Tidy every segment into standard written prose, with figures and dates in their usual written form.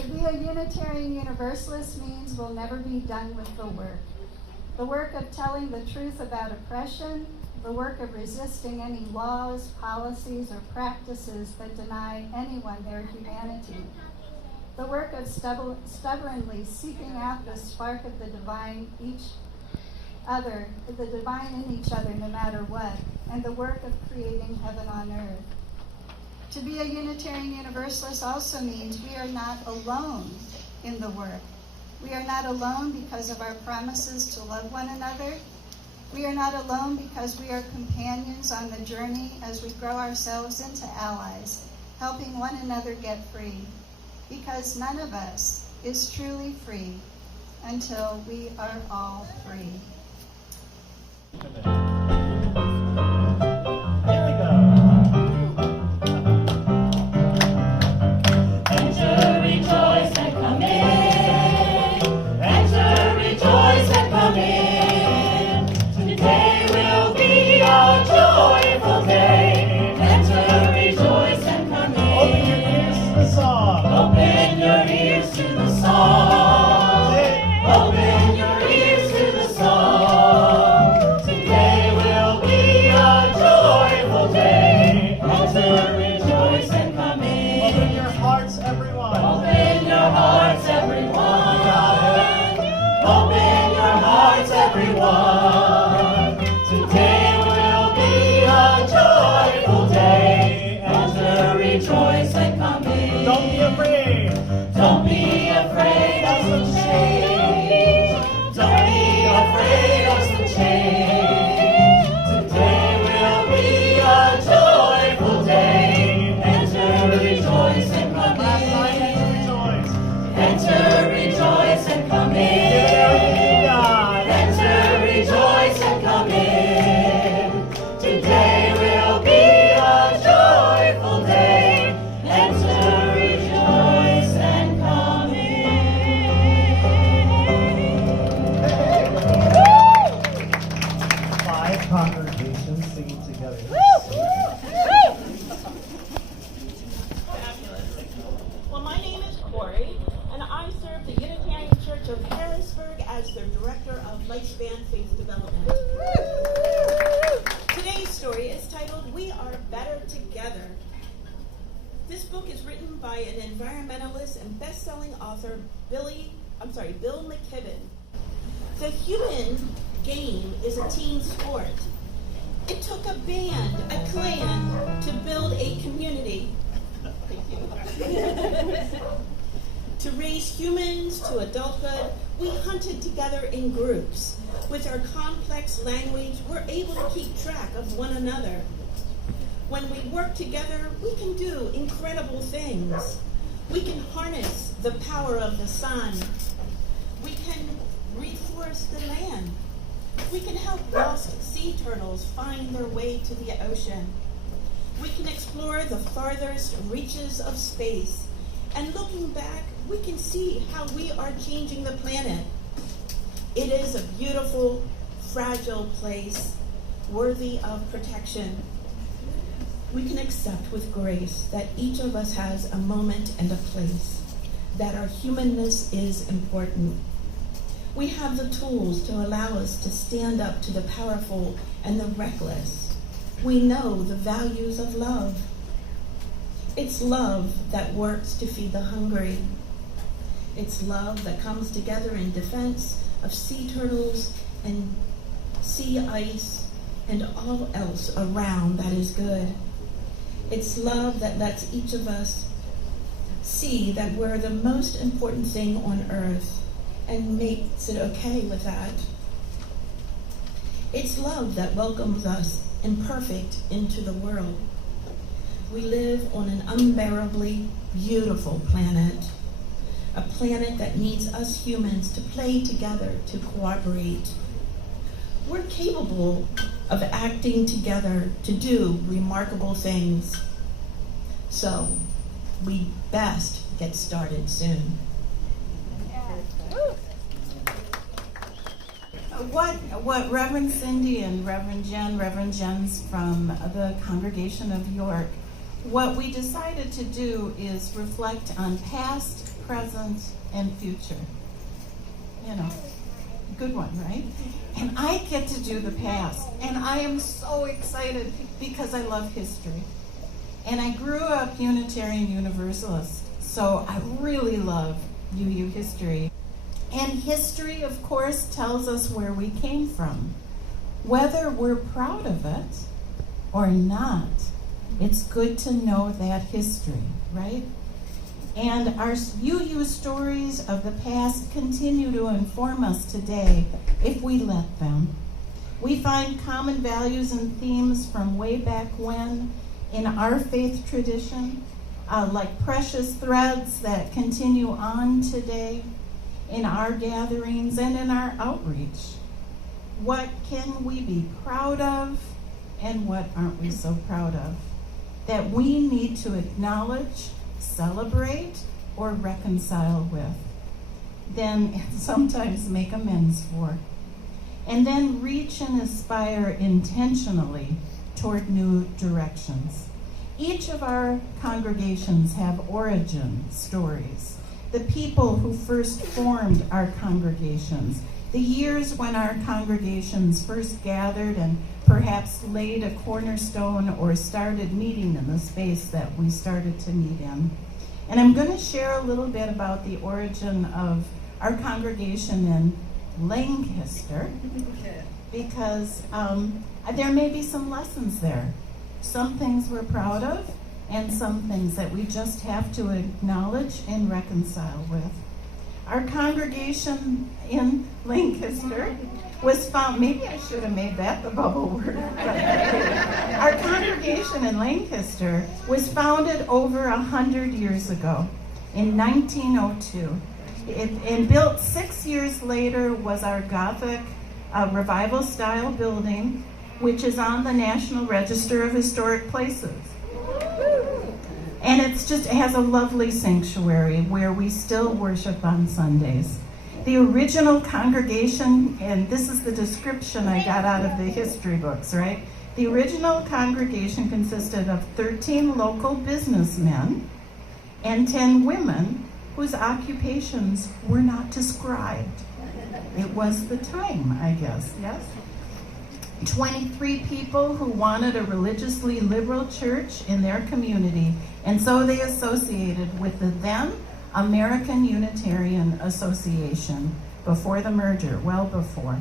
To be a Unitarian Universalist means we'll never be done with the work. The work of telling the truth about oppression, the work of resisting any laws, policies, or practices that deny anyone their humanity. The work of stubbornly seeking out the spark of the divine in each other no matter what, and the work of creating heaven on earth. To be a Unitarian Universalist also means we are not alone in the work. We are not alone because of our promises to love one another. We are not alone because we are companions on the journey as we grow ourselves into allies, helping one another get free. Because none of us is truly free until we are all free. Bill McKibben. The human game is a team sport. It took a band, a clan, to build a community. To raise humans to adulthood, we hunted together in groups. With our complex language, we're able to keep track of one another. When we work together, we can do incredible things. We can harness the power of the sun. We can reforest the land. We can help lost sea turtles find their way to the ocean. We can explore the farthest reaches of space. And looking back, we can see how we are changing the planet. It is a beautiful, fragile place, worthy of protection. We can accept with grace that each of us has a moment and a place, that our humanness is important. We have the tools to allow us to stand up to the powerful and the reckless. We know the values of love. It's love that works to feed the hungry. It's love that comes together in defense of sea turtles and sea ice and all else around that is good. It's love that lets each of us see that we're the most important thing on earth and makes it okay with that. It's love that welcomes us imperfect into the world. We live on an unbearably beautiful planet, a planet that needs us humans to play together, to cooperate. We're capable of acting together to do remarkable things. So, we best get started soon. What Reverend Cindy and Reverend Jen's from the Congregation of York what we decided to do is reflect on past, present, and future. You know, good one, right? And I get to do the past, and I am so excited because I love history. And I grew up Unitarian Universalist, so I really love UU history. And history, of course, tells us where we came from. Whether we're proud of it or not, it's good to know that history, right? And our UU stories of the past continue to inform us today if we let them. We find common values and themes from way back when in our faith tradition, like precious threads that continue on today in our gatherings and in our outreach. What can we be proud of and what aren't we so proud of? That we need to acknowledge, celebrate, or reconcile with. Then sometimes make amends for. And then reach and aspire intentionally toward new directions. Each of our congregations have origin stories. The people who first formed our congregations, the years when our congregations first gathered and perhaps laid a cornerstone or started meeting in the space that we started to meet in. And I'm going to share a little bit about the origin of our congregation in Lancaster, because there may be some lessons there. Some things we're proud of, and some things that we just have to acknowledge and reconcile with. Our congregation in Lancaster was found, maybe I should have made that the bubble word. Our congregation in Lancaster was founded over 100 years ago, in 1902. And built 6 years later was our Gothic revival style building, which is on the National Register of Historic Places. And it has a lovely sanctuary where we still worship on Sundays. The original congregation, and this is the description I got out of the history books, right? The original congregation consisted of 13 local businessmen and 10 women whose occupations were not described. It was the time, I guess, yes? 23 people who wanted a religiously liberal church in their community, and so they associated with the then American Unitarian Association before the merger, well before.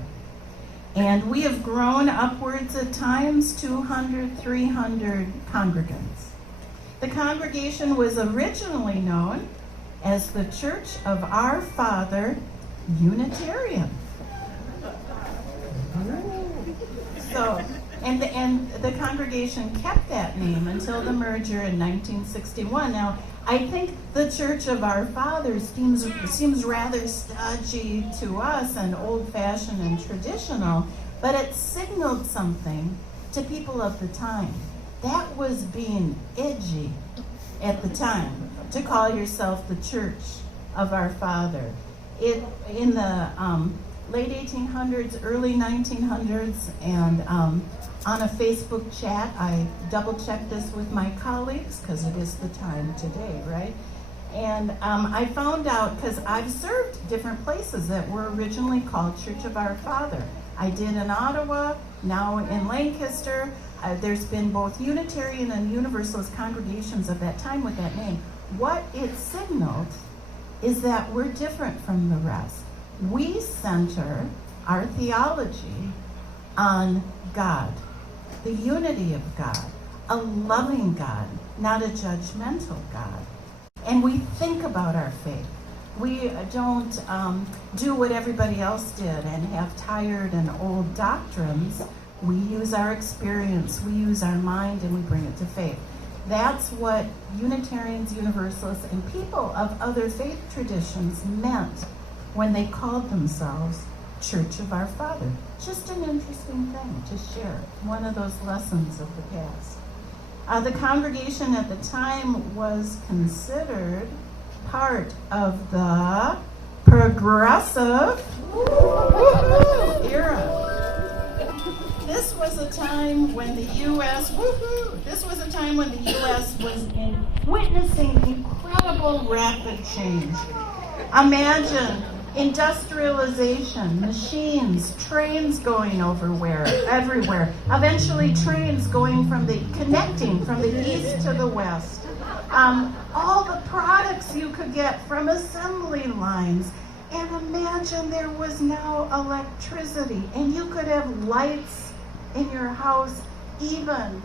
And we have grown upwards at times 200, 300 congregants. The congregation was originally known as the Church of Our Father Unitarian. So, and the congregation kept that name until the merger in 1961. Now, I think the Church of Our Fathers seems rather stodgy to us and old-fashioned and traditional, but it signaled something to people of the time. That was being edgy at the time, to call yourself the Church of Our Father. In the late 1800s, early 1900s, and on a Facebook chat, I double-checked this with my colleagues, because it is the time today, right? And I found out, because I've served different places that were originally called Church of Our Father. I did in Ottawa, now in Lancaster. There's been both Unitarian and Universalist congregations of that time with that name. What it signaled is that we're different from the rest. We center our theology on God, the unity of God, a loving God, not a judgmental God. And we think about our faith. We don't do what everybody else did and have tired and old doctrines. We use our experience, we use our mind, and we bring it to faith. That's what Unitarians, Universalists, and people of other faith traditions meant when they called themselves Church of Our Father. Just an interesting thing to share, one of those lessons of the past. The congregation at the time was considered part of the progressive era. this was a time when the U.S. was witnessing incredible rapid change. Imagine industrialization, machines, trains going everywhere. Eventually, trains connecting from the east to the west. All the products you could get from assembly lines. And imagine there was now electricity, and you could have lights in your house, even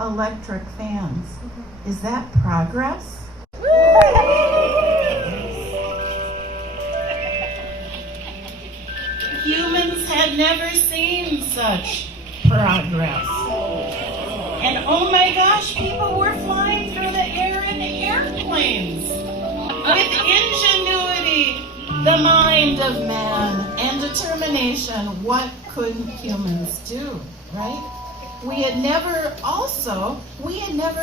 electric fans. Is that progress? Humans had never seen such progress. And oh my gosh, people were flying through the air in airplanes with ingenuity, the mind of man, and determination. What couldn't humans do, right? We had never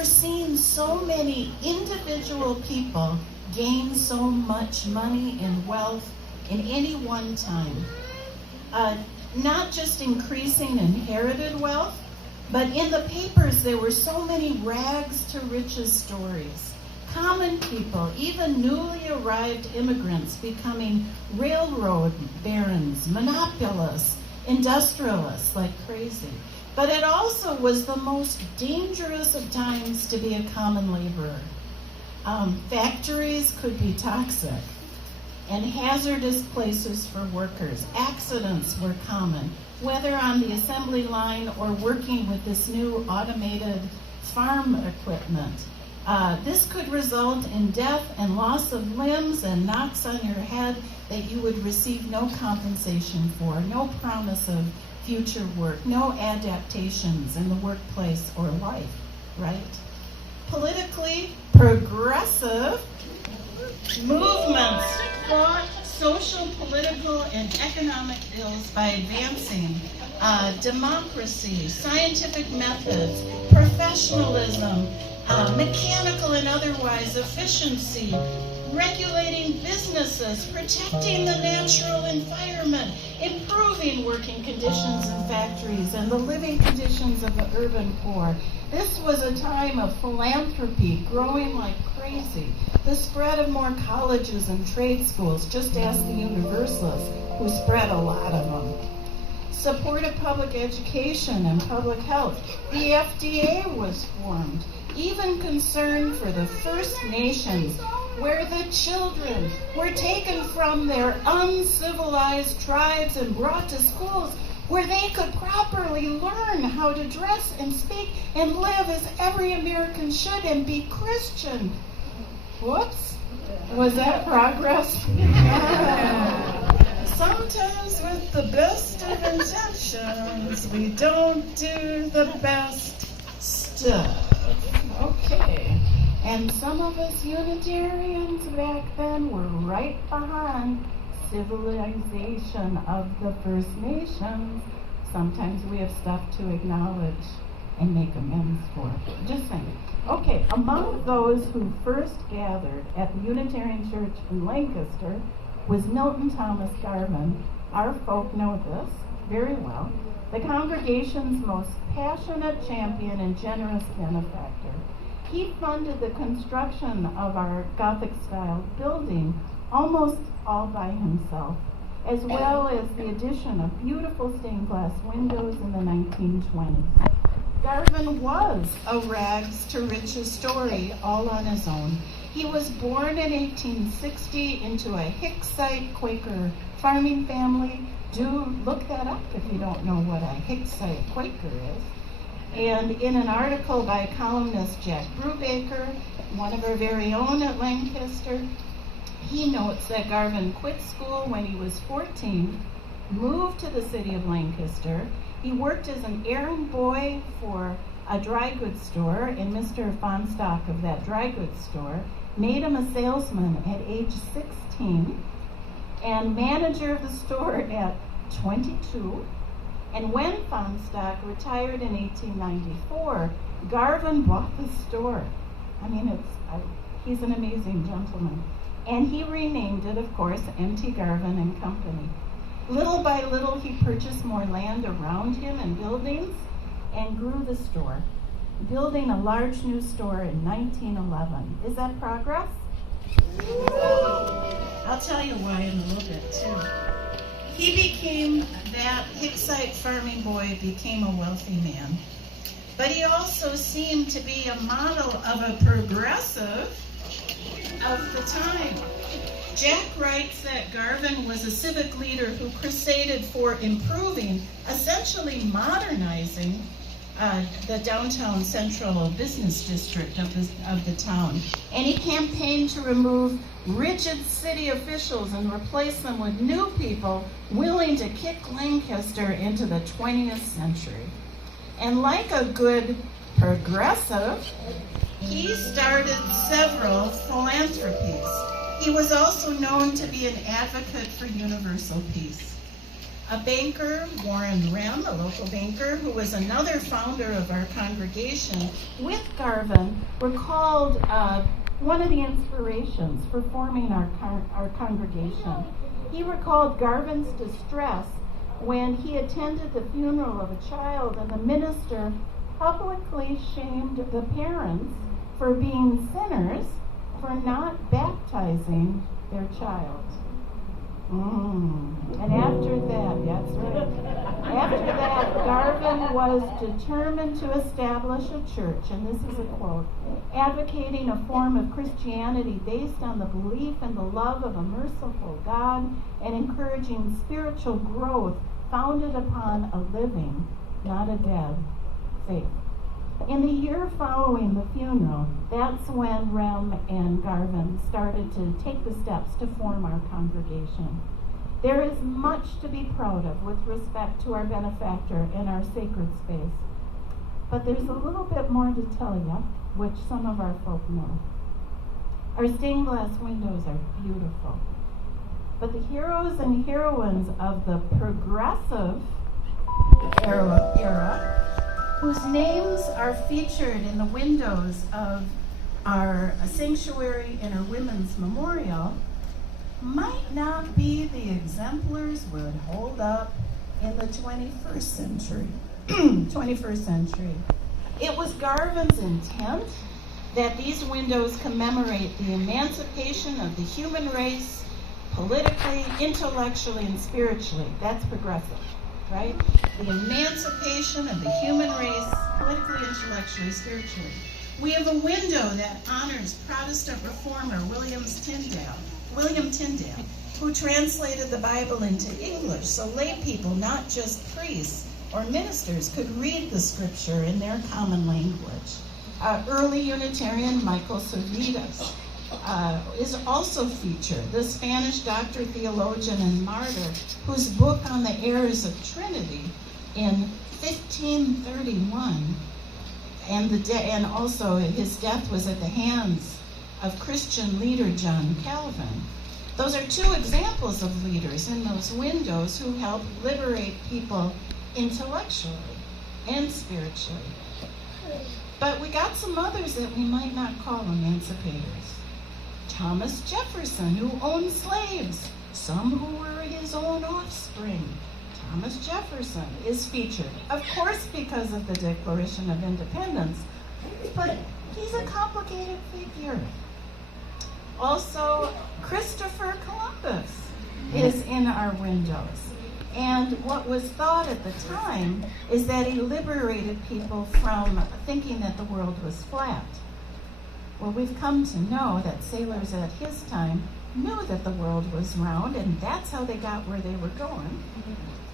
seen so many individual people gain so much money and wealth in any one time. Not just increasing inherited wealth, but in the papers there were so many rags to riches stories. Common people, even newly arrived immigrants, becoming railroad barons, monopolists, industrialists like crazy. But it also was the most dangerous of times to be a common laborer. Factories could be toxic and hazardous places for workers. Accidents were common, whether on the assembly line or working with this new automated farm equipment. This could result in death and loss of limbs and knocks on your head that you would receive no compensation for, no promise of future work, no adaptations in the workplace or life, right? Politically progressive movements fought social, political, and economic ills by advancing democracy, scientific methods, professionalism, mechanical and otherwise efficiency, regulating businesses, protecting the natural environment, improving working conditions in factories and the living conditions of the urban poor. This was a time of philanthropy growing like crazy. The spread of more colleges and trade schools, just ask the Universalists, who spread a lot of them. Support of public education and public health. The FDA was formed. Even concern for the First Nations, where the children were taken from their uncivilized tribes and brought to schools where they could properly learn how to dress and speak and live as every American should and be Christian. Whoops. Was that progress? Sometimes with the best of intentions, we don't do the best stuff. Okay. And some of us Unitarians back then were right behind civilization of the First Nations. Sometimes we have stuff to acknowledge and make amends for. Just saying. Okay, among those who first gathered at the Unitarian Church in Lancaster was Milton Thomas Garvin. Our folk know this very well. The congregation's most passionate champion and generous benefactor. He funded the construction of our Gothic-style building almost all by himself, as well as the addition of beautiful stained glass windows in the 1920s. Garvin was a rags to riches story all on his own. He was born in 1860 into a Hicksite Quaker farming family. Do look that up if you don't know what a Hicksite Quaker is. And in an article by columnist Jack Brubaker, one of our very own at Lancaster, he notes that Garvin quit school when he was 14, moved to the city of Lancaster. He worked as an errand boy for a dry goods store, and Mr. Fonstock of that dry goods store made him a salesman at age 16 and manager of the store at 22. And when Fonstock retired in 1894, Garvin bought the store. I mean, he's an amazing gentleman. And he renamed it, of course, M.T. Garvin and Company. Little by little, he purchased more land around him and buildings and grew the store, building a large new store in 1911. Is that progress? I'll tell you why in a little bit, too. He became, that Hicksite farming boy became a wealthy man. But he also seemed to be a model of a progressive of the time. Jack writes that Garvin was a civic leader who crusaded for improving, essentially modernizing, the downtown central business district of the town. And he campaigned to remove rigid city officials and replace them with new people willing to kick Lancaster into the 20th century. And like a good progressive, he started several philanthropies. He was also known to be an advocate for universal peace. A banker, Warren Rem, a local banker, who was another founder of our congregation, with Garvin, recalled one of the inspirations for forming our congregation. He recalled Garvin's distress when he attended the funeral of a child and the minister publicly shamed the parents for being sinners for not baptizing their child. And after that, that's right. After that, Garvin was determined to establish a church, and this is a quote, advocating a form of Christianity based on the belief and the love of a merciful God and encouraging spiritual growth founded upon a living, not a dead, faith. In the year following the funeral, that's when Rem and Garvin started to take the steps to form our congregation. There is much to be proud of with respect to our benefactor and our sacred space. But there's a little bit more to tell you, which some of our folk know. Our stained glass windows are beautiful. But the heroes and heroines of the progressive era whose names are featured in the windows of our sanctuary and our women's memorial might not be the exemplars would hold up in the 21st century. 21st century. It was Garvin's intent that these windows commemorate the emancipation of the human race politically, intellectually, and spiritually. That's progressive. Right? The emancipation of the human race, politically, intellectually, spiritually. We have a window that honors Protestant reformer William Tyndale, who translated the Bible into English so lay people, not just priests or ministers, could read the scripture in their common language. Early Unitarian Michael Servetus is also featured, the Spanish doctor, theologian, and martyr, whose book on the errors of Trinity in 1531, and also his death was at the hands of Christian leader John Calvin. Those are two examples of leaders in those windows who helped liberate people intellectually and spiritually. But we got some others that we might not call emancipators. Thomas Jefferson, who owned slaves, some who were his own offspring. Thomas Jefferson is featured, of course, because of the Declaration of Independence, but he's a complicated figure. Also, Christopher Columbus is in our windows. And what was thought at the time is that he liberated people from thinking that the world was flat. Well, we've come to know that sailors at his time knew that the world was round, and that's how they got where they were going.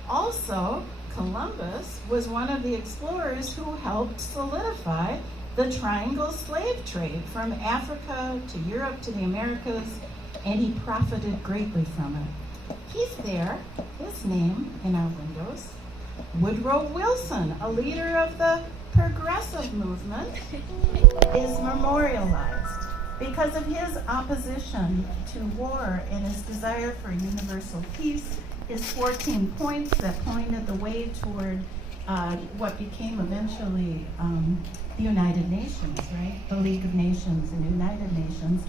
Also, Columbus was one of the explorers who helped solidify the triangle slave trade from Africa to Europe to the Americas, and he profited greatly from it. He's there, his name in our windows. Woodrow Wilson, a leader of the progressive movement, is memorialized because of his opposition to war and his desire for universal peace, his 14 points that pointed the way toward what became eventually the United Nations, right? The League of Nations and United Nations.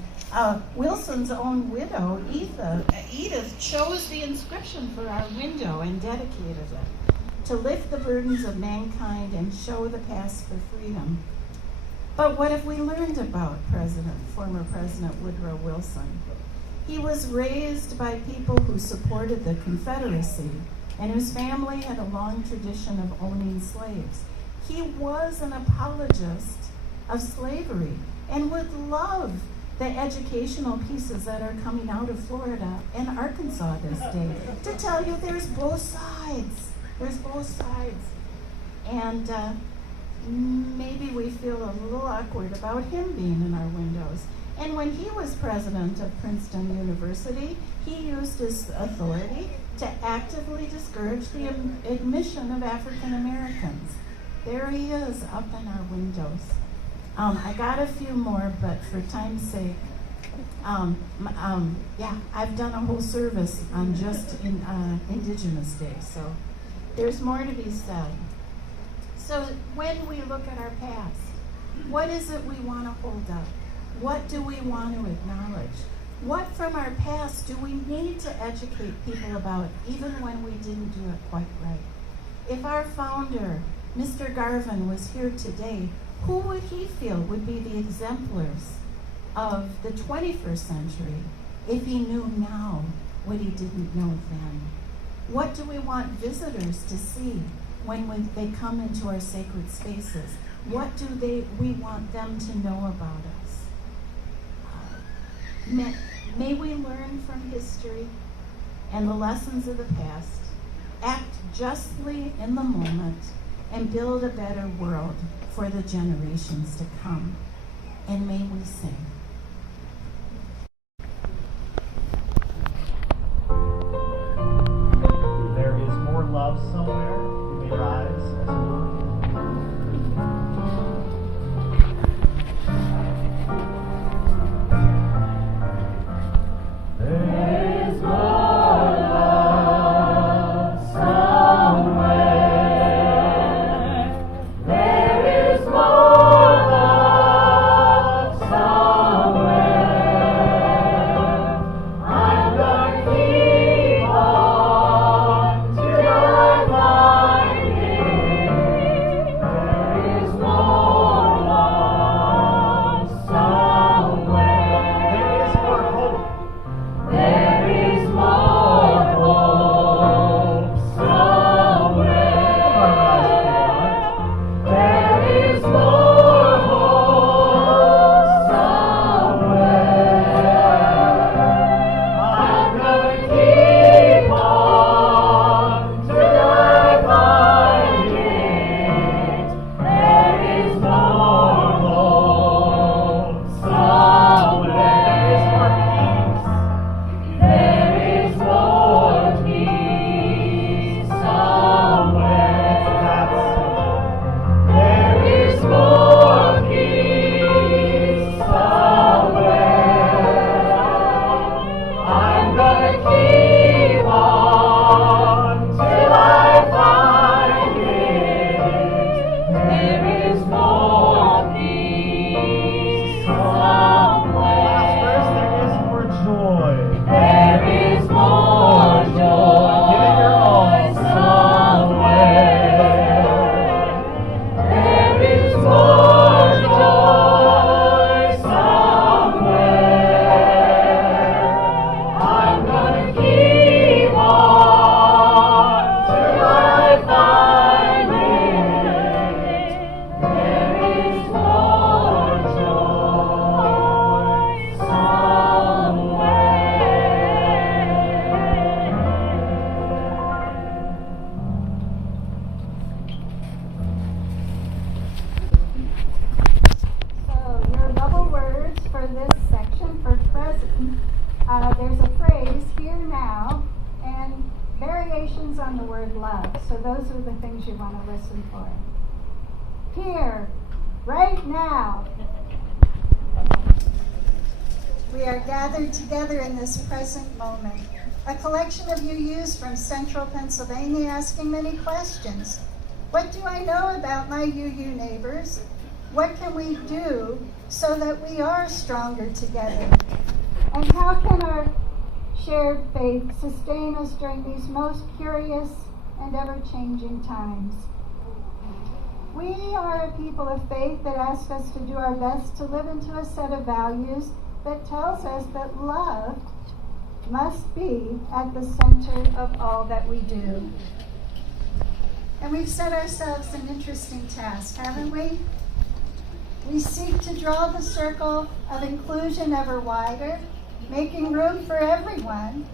Wilson's own widow, Edith, chose the inscription for our window and dedicated it to lift the burdens of mankind and show the path for freedom. But what have we learned about former President Woodrow Wilson? He was raised by people who supported the Confederacy and whose family had a long tradition of owning slaves. He was an apologist of slavery and would love the educational pieces that are coming out of Florida and Arkansas this day to tell you there's both sides. There's both sides. And maybe we feel a little awkward about him being in our windows. And when he was president of Princeton University, he used his authority to actively discourage the admission of African Americans. There he is up in our windows. I got a few more, but for time's sake, I've done a whole service on just Indigenous Day, so there's more to be said. So when we look at our past, what is it we want to hold up? What do we want to acknowledge? What from our past do we need to educate people about, even when we didn't do it quite right? If our founder, Mr. Garvin, was here today, who would he feel would be the exemplars of the 21st century if he knew now what he didn't know then? What do we want visitors to see when they come into our sacred spaces? What do we want them to know about us? May we learn from history and the lessons of the past, act justly in the moment, and build a better world for the generations to come. And may we sing. There is more love somewhere. You may rise as a word. There is more love somewhere. There is more love somewhere. I'm gonna keep on till I find it. There is more love somewhere. There is more hope. There is more hope somewhere. There is more hope somewhere. I'm gonna keep on till I find it. There is more hope somewhere. There is more peace somewhere. There is more peace somewhere. I'm gonna keep on till I find it. There is more peace somewhere. Last verse, there is more joy. There is more joy. Give it your all. Somewhere. There is more joy somewhere. I'm gonna keep on till I find it. There is more joy somewhere. So your bubble words for this section for present, there's a phrase, here now, and variations on the word love. So those are the things you want to listen for. Here, right now. We are gathered together in this present moment. A collection of you youths from central Pennsylvania asking many questions. What do I know about my UU neighbors? What can we do so that we are stronger together? And how can our shared faith sustain us during these most curious and ever-changing times? We are a people of faith that ask us to do our best to live into a set of values that tells us that love must be at the center of all that we do. And we've set ourselves an interesting task, haven't we? We seek to draw the circle of inclusion ever wider, making room for everyone,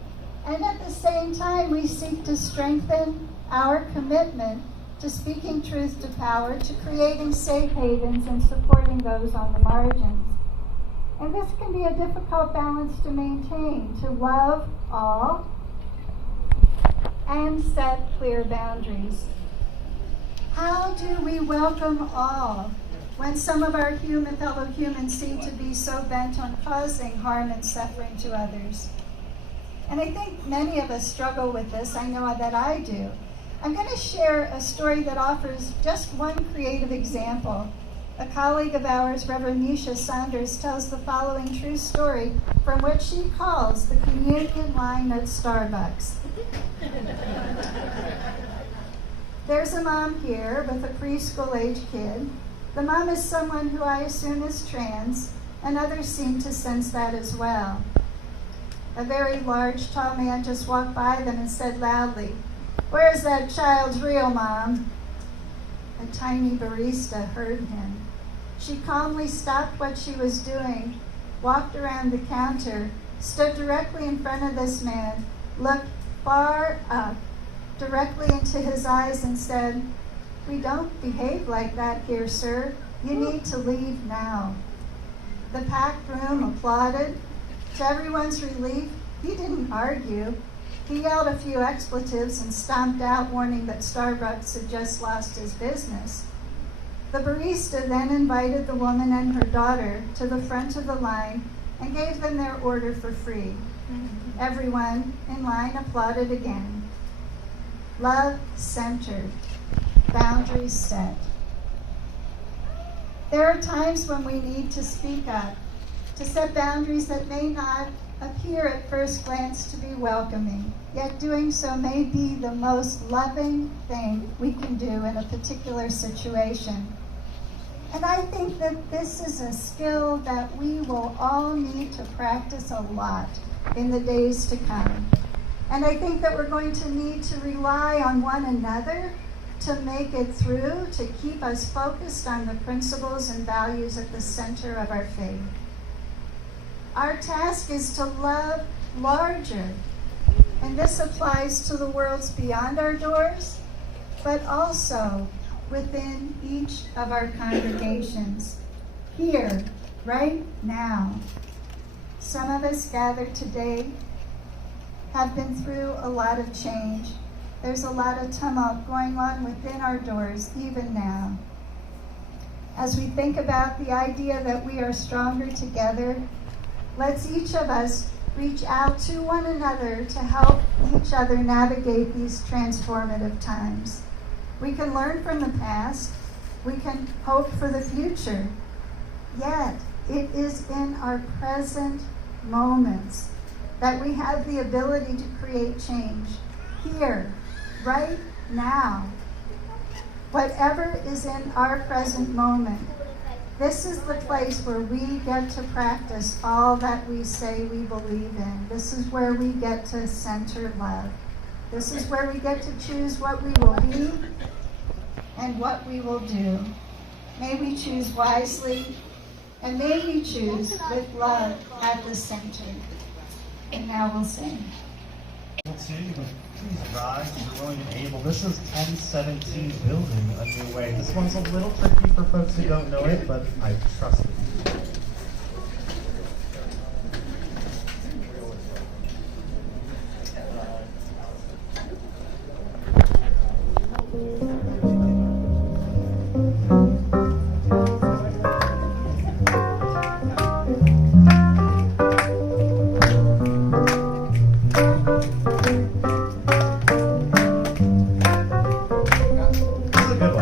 and at the same time we seek to strengthen our commitment to speaking truth to power, to creating safe havens and supporting those on the margins. And this can be a difficult balance to maintain, to love all and set clear boundaries. How do we welcome all when some of our fellow humans seem to be so bent on causing harm and suffering to others? And I think many of us struggle with this. I know that I do. I'm going to share a story that offers just one creative example. A colleague of ours, Reverend Misha Saunders, tells the following true story from what she calls the communion line at Starbucks. There's a mom here with a preschool-age kid. The mom is someone who I assume is trans, and others seem to sense that as well. A very large, tall man just walked by them and said loudly, "Where's that child's real mom?" A tiny barista heard him. She calmly stopped what she was doing, walked around the counter, stood directly in front of this man, looked far up, directly into his eyes and said, "We don't behave like that here, sir. You need to leave now." The packed room applauded. To everyone's relief, he didn't argue. He yelled a few expletives and stomped out, warning that Starbucks had just lost his business. The barista then invited the woman and her daughter to the front of the line and gave them their order for free. Everyone in line applauded again. Love centered, boundaries set. There are times when we need to speak up, to set boundaries that may not appear at first glance to be welcoming, yet doing so may be the most loving thing we can do in a particular situation. And I think that this is a skill that we will all need to practice a lot in the days to come. And I think that we're going to need to rely on one another to make it through, to keep us focused on the principles and values at the center of our faith. Our task is to love larger, and this applies to the worlds beyond our doors, but also within each of our congregations, here, right now. Some of us gathered today have been through a lot of change. There's a lot of tumult going on within our doors, even now. As we think about the idea that we are stronger together, let's each of us reach out to one another to help each other navigate these transformative times. We can learn from the past. We can hope for the future. Yet, it is in our present moments that we have the ability to create change. Here, right now. Whatever is in our present moment. This is the place where we get to practice all that we say we believe in. This is where we get to center love. This is where we get to choose what we will be and what we will do. May we choose wisely, and may we choose with love at the center. And now we'll sing. Let's see, but please rise if you're willing and able. This is 1017 Building a New Way. This one's a little tricky for folks who don't know it, but I trust it. This is a good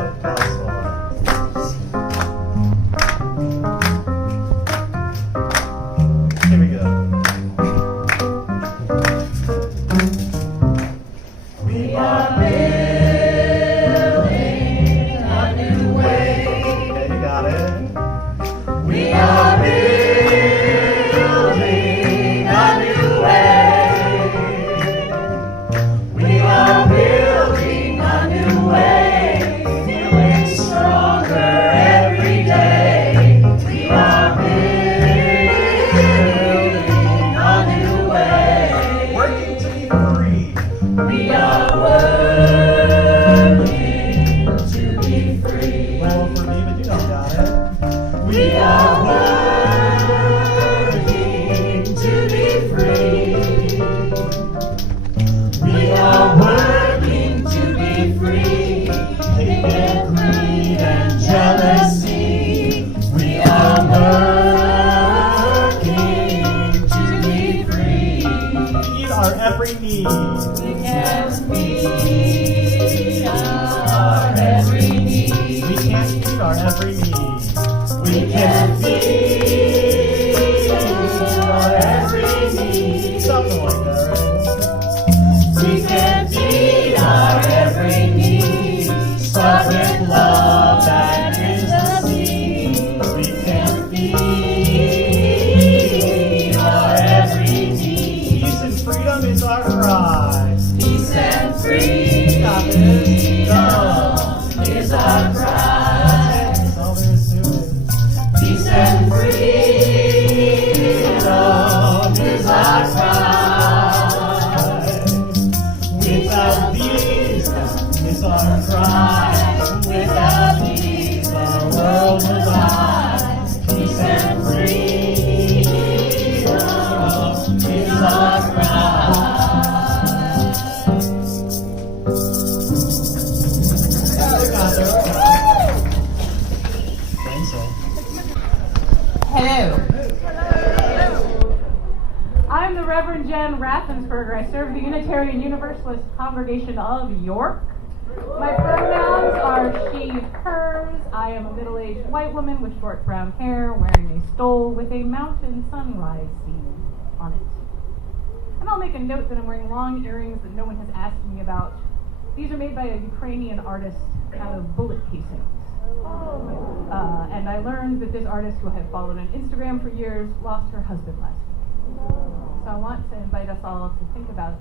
our every need. We can meet our every need. We can't meet our every need. We can meet our every need. Something like that, right? We can meet our every need. Start with love that is the seed. We can meet our every need. Peace and freedom is our cry. Peace and freedom is our cry. That's all there is to it. Peace and freedom is our cry. Without these is our cry. Without these the world will die. Peace and freedom is our cry. Thanks, so. Hello. I'm the Reverend Jen Raffensperger. I serve the Unitarian Universalist Congregation of York. My pronouns are she, hers. I am a middle-aged white woman with short brown hair wearing a stole with a mountain sunrise scene on it. And I'll make a note that I'm wearing long earrings that no one has asked me about. These are made by a Ukrainian artist out of bullet casings. And I learned that this artist, who I have followed on Instagram for years, lost her husband last week. So I want to invite us all to think about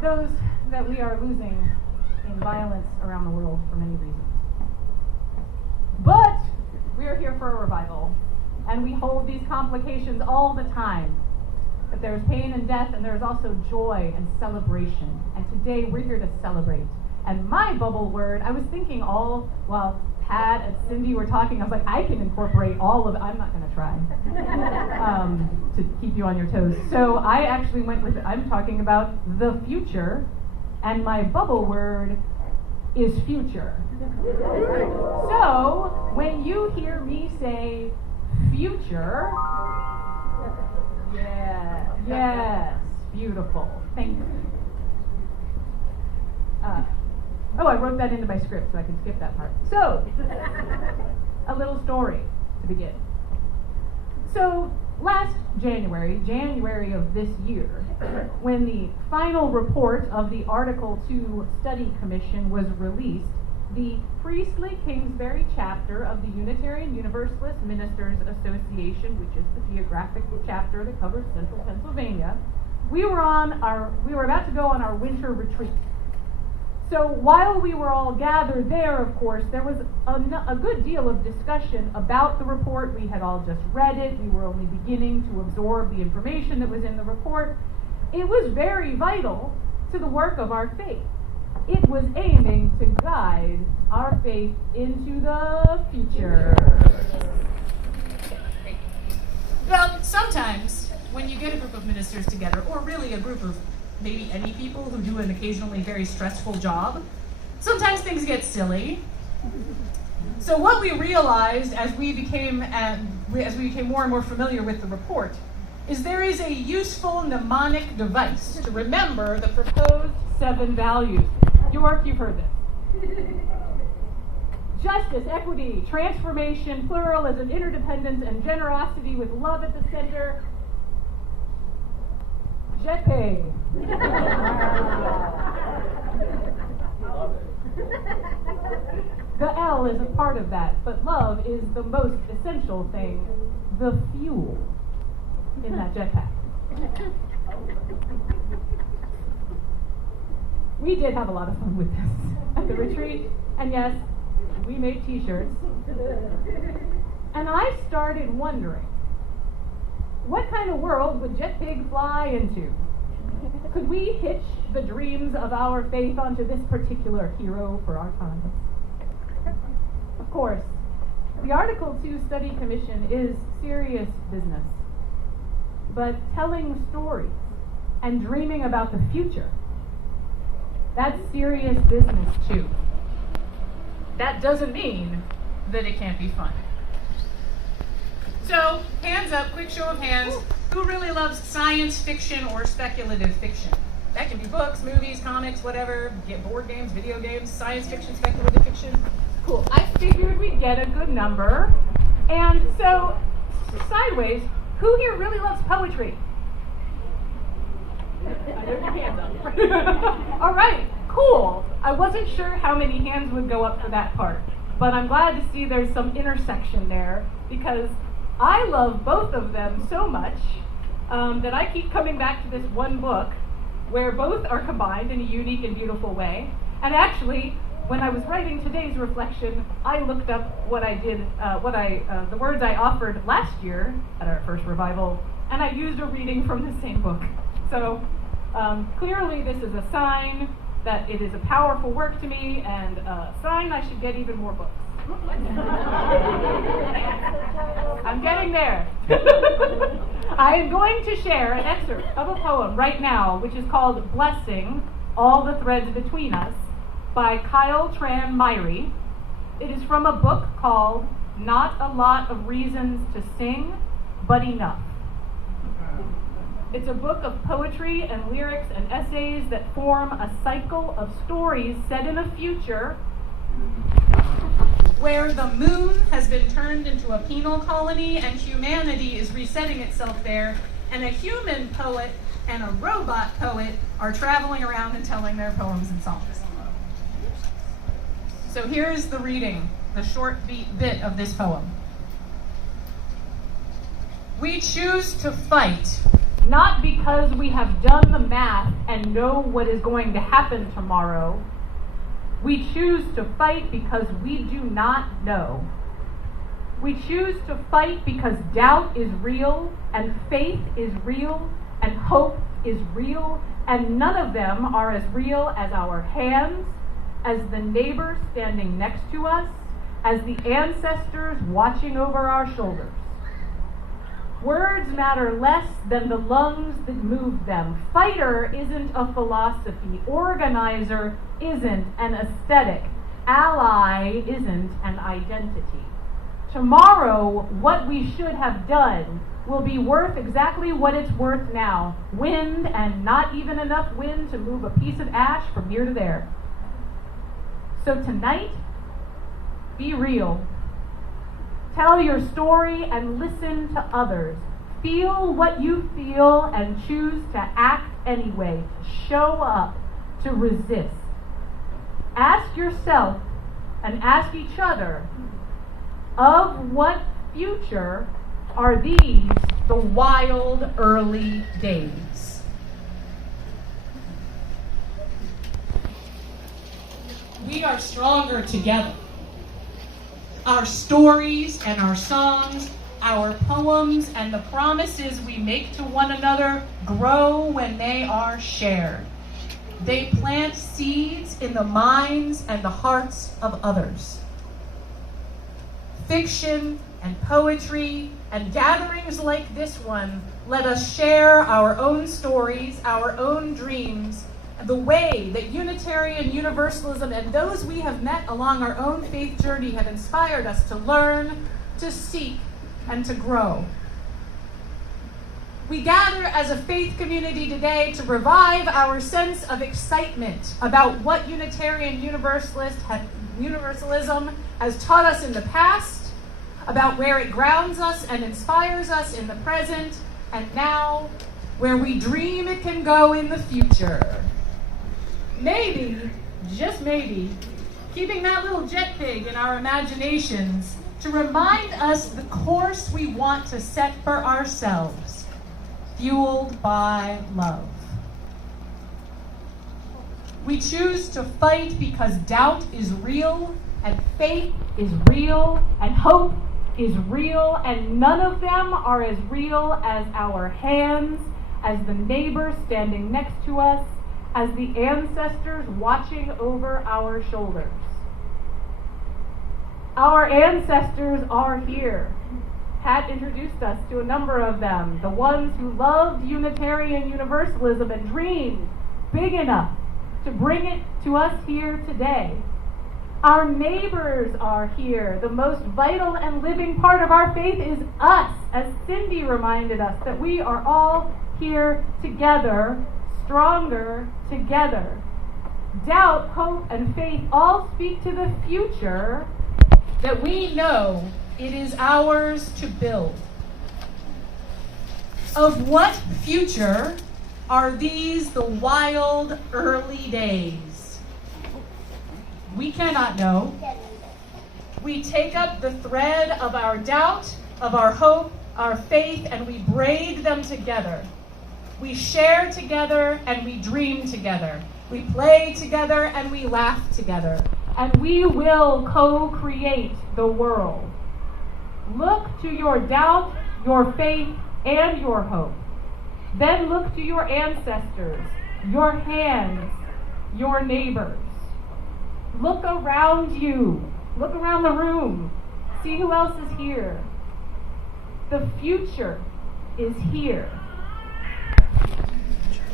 those that we are losing in violence around the world for many reasons. But we are here for a revival, and we hold these complications all the time. That there is pain and death, and there is also joy and celebration. And today we're here to celebrate. And my bubble word, I was thinking all while Pat and Cindy were talking, I was like, I can incorporate all of it. I'm not going to try to keep you on your toes. So I actually went with, I'm talking about the future, and my bubble word is future. So when you hear me say future, yeah, yes, beautiful, thank you. Oh, I wrote that into my script so I can skip that part. So, a little story to begin. So, last January of this year, when the final report of the Article 2 Study Commission was released, the Priestley Kingsbury chapter of the Unitarian Universalist Ministers Association, which is the geographic chapter that covers central Pennsylvania, we were about to go on our winter retreat. So while we were all gathered there, of course, there was a good deal of discussion about the report. We had all just read it. We were only beginning to absorb the information that was in the report. It was very vital to the work of our faith. It was aiming to guide our faith into the future. Well, sometimes when you get a group of ministers together, or really a group of maybe any people who do an occasionally very stressful job, sometimes things get silly. So what we realized as we became more and more familiar with the report is there is a useful mnemonic device to remember the proposed 7 values. York, you've heard this. Justice, equity, transformation, pluralism, interdependence, and generosity with love at the center. JetPay. The L is a part of that, but love is the most essential thing, the fuel in that jetpack. We did have a lot of fun with this at the retreat, and yes, we made t-shirts. And I started wondering, what kind of world would JetPig fly into? Could we hitch the dreams of our faith onto this particular hero for our time? Of course, the Article 2 Study Commission is serious business. But telling stories and dreaming about the future, that's serious business too. That doesn't mean that it can't be fun. So, hands up, quick show of hands. Who really loves science fiction or speculative fiction? That can be books, movies, comics, whatever. Get board games, video games, science fiction, speculative fiction. Cool. I figured we'd get a good number. And so, sideways, who here really loves poetry? I know your hands up. All right, cool. I wasn't sure how many hands would go up for that part, but I'm glad to see there's some intersection there because I love both of them so much that I keep coming back to this one book where both are combined in a unique and beautiful way. And actually, when I was writing today's reflection, I looked up what I did, the words I offered last year at our first revival, and I used a reading from the same book. So clearly this is a sign that it is a powerful work to me, and a sign I should get even more books. I'm getting there. I am going to share an excerpt of a poem right now, which is called Blessing, All the Threads Between Us, by Kyle Tran Myrie. It is from a book called Not a Lot of Reasons to Sing, But Enough. It's a book of poetry and lyrics and essays that form a cycle of stories set in a future where the moon has been turned into a penal colony and humanity is resetting itself there, and a human poet and a robot poet are traveling around and telling their poems and songs. So here's the reading, the short bit of this poem. We choose to fight, not because we have done the math and know what is going to happen tomorrow. We choose to fight because we do not know. We choose to fight because doubt is real, and faith is real, and hope is real, and none of them are as real as our hands, as the neighbor standing next to us, as the ancestors watching over our shoulders. Words matter less than the lungs that move them. Fighter isn't a philosophy. Organizer isn't an aesthetic. Ally isn't an identity. Tomorrow, what we should have done will be worth exactly what it's worth now. Wind, and not even enough wind to move a piece of ash from here to there. So tonight, be real. Tell your story and listen to others. Feel what you feel and choose to act anyway, to show up, to resist. Ask yourself and ask each other, of what future are these the wild early days? We are stronger together. Our stories and our songs, our poems and the promises we make to one another grow when they are shared. They plant seeds in the minds and the hearts of others. Fiction and poetry and gatherings like this one let us share our own stories, our own dreams, the way that Unitarian Universalism and those we have met along our own faith journey have inspired us to learn, to seek, and to grow. We gather as a faith community today to revive our sense of excitement about what Unitarian Universalism has taught us in the past, about where it grounds us and inspires us in the present, and now where we dream it can go in the future. Maybe, just maybe, keeping that little jet pig in our imaginations to remind us the course we want to set for ourselves, fueled by love. We choose to fight because doubt is real, and faith is real, and hope is real, and none of them are as real as our hands, as the neighbor standing next to us, as the ancestors watching over our shoulders. Our ancestors are here. Pat introduced us to a number of them, the ones who loved Unitarian Universalism and dreamed big enough to bring it to us here today. Our neighbors are here. The most vital and living part of our faith is us, as Cindy reminded us, that we are all here together, stronger together. Doubt, hope, and faith all speak to the future that we know it is ours to build. Of what future are these the wild early days? We cannot know. We take up the thread of our doubt, of our hope, our faith, and we braid them together. We share together and we dream together. We play together and we laugh together. And we will co-create the world. Look to your doubt, your faith, and your hope. Then look to your ancestors, your hands, your neighbors. Look around you. Look around the room. See who else is here. The future is here.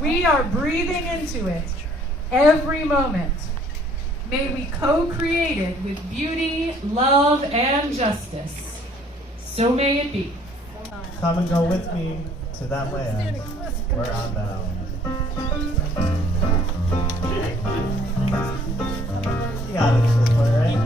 We are breathing into it every moment. May we co-create it with beauty, love, and justice. So may it be. Come and go with me to that land where I'm bound. You got it this way, right?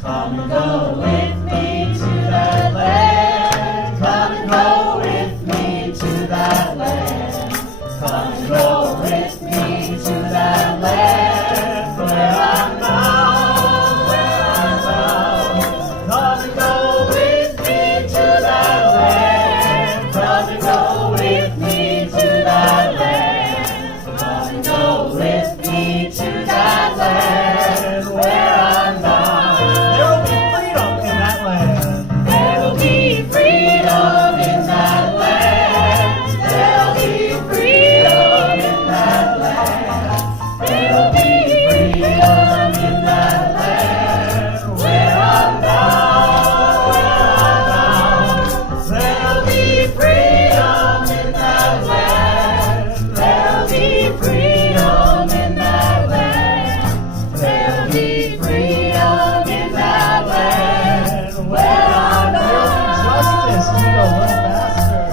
Come and go with me to that land. Come and go with me to that land. Come and go with me to that land where I'm bound, where I'm bound. Come and go with me to that land. Come and go with me to that land. Come and go with me to that land where I'm bound. There will be freedom in that land. There will be freedom in that land. There'll be freedom in that land. There'll be freedom in that land where I'm bound, where I'm bound. There'll be freedom in that land. There'll be freedom in that land. There'll be freedom in that land where I'm Justice, you go a little faster.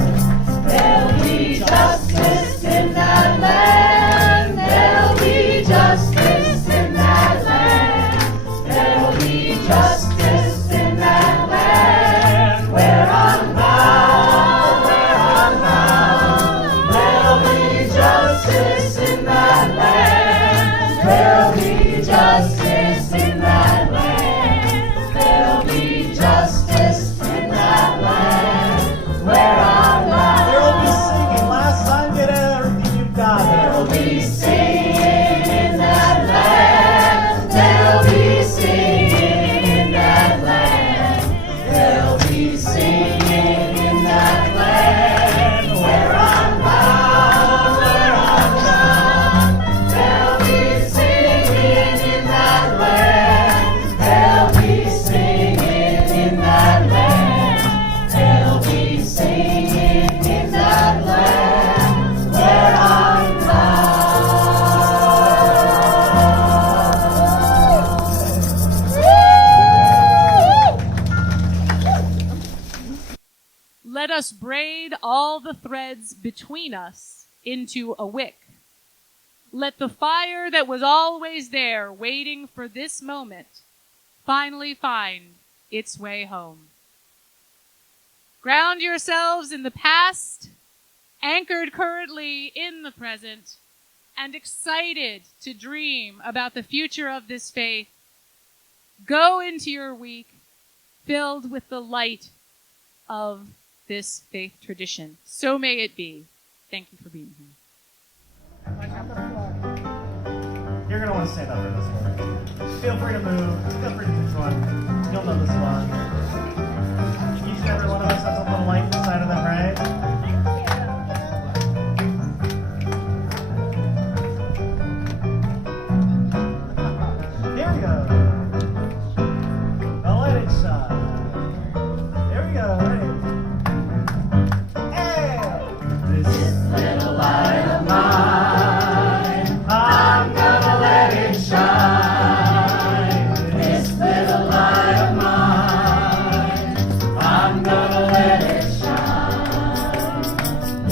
There'll be justice in that land. There'll be justice in that land. There'll be justice in that land where I'm bound, where I'm bound. There'll be justice in that land. There'll be justice in that land. There'll be justice in that land where I'm bound. There will be singing. Last time, get everything you've got. There'll be singing in that land. There'll be singing in that land. There'll be singing in that land where I'm bound, where I'm bound. There'll be singing in that land. There'll be singing in that land. There'll be singing in that land where I'm bound. Let us braid all the threads between us into a wick. Let the fire that was always there waiting for this moment finally find its way home. Ground yourselves in the past, anchored currently in the present, and excited to dream about the future of this faith. Go into your week filled with the light of this faith tradition. So may it be. Thank you for being here. You're going to want to stand up for this one. Feel free to move. Feel free to pick one. You'll know this one. Each and every one of us has a little light inside of them, right? Here we go. Now let it shine. Here we go. Ready? Hey! This Little light of mine, I'm gonna let it shine.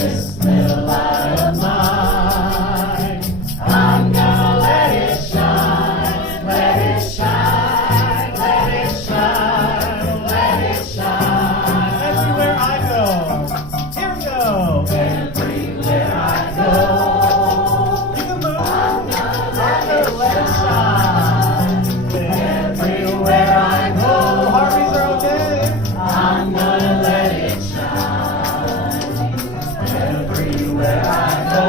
this little light of mine. I'm gonna let it shine, let it shine, let it shine, let it shine. Everywhere I go. Here we go. Everywhere I go, You can move. I'm gonna let it Let it shine. Everywhere I go, Harveys are okay. I'm gonna let it shine. Everywhere I go,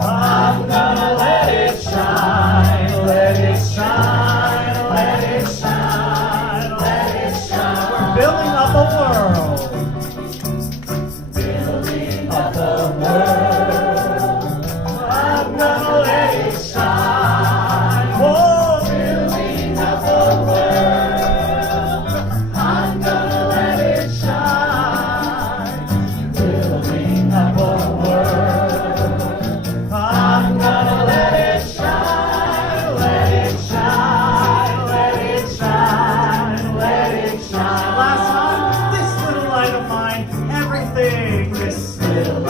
I'm gonna let it shine, let it shine, let it shine, let it shine. Building up a world. Building up a world, I'm gonna let it shine. Whoa. Building up a world, I'm gonna let it shine. Building up a world, I'm gonna let it shine, let it shine, let it shine, let it shine. Last song, this little light of mine, everything. This little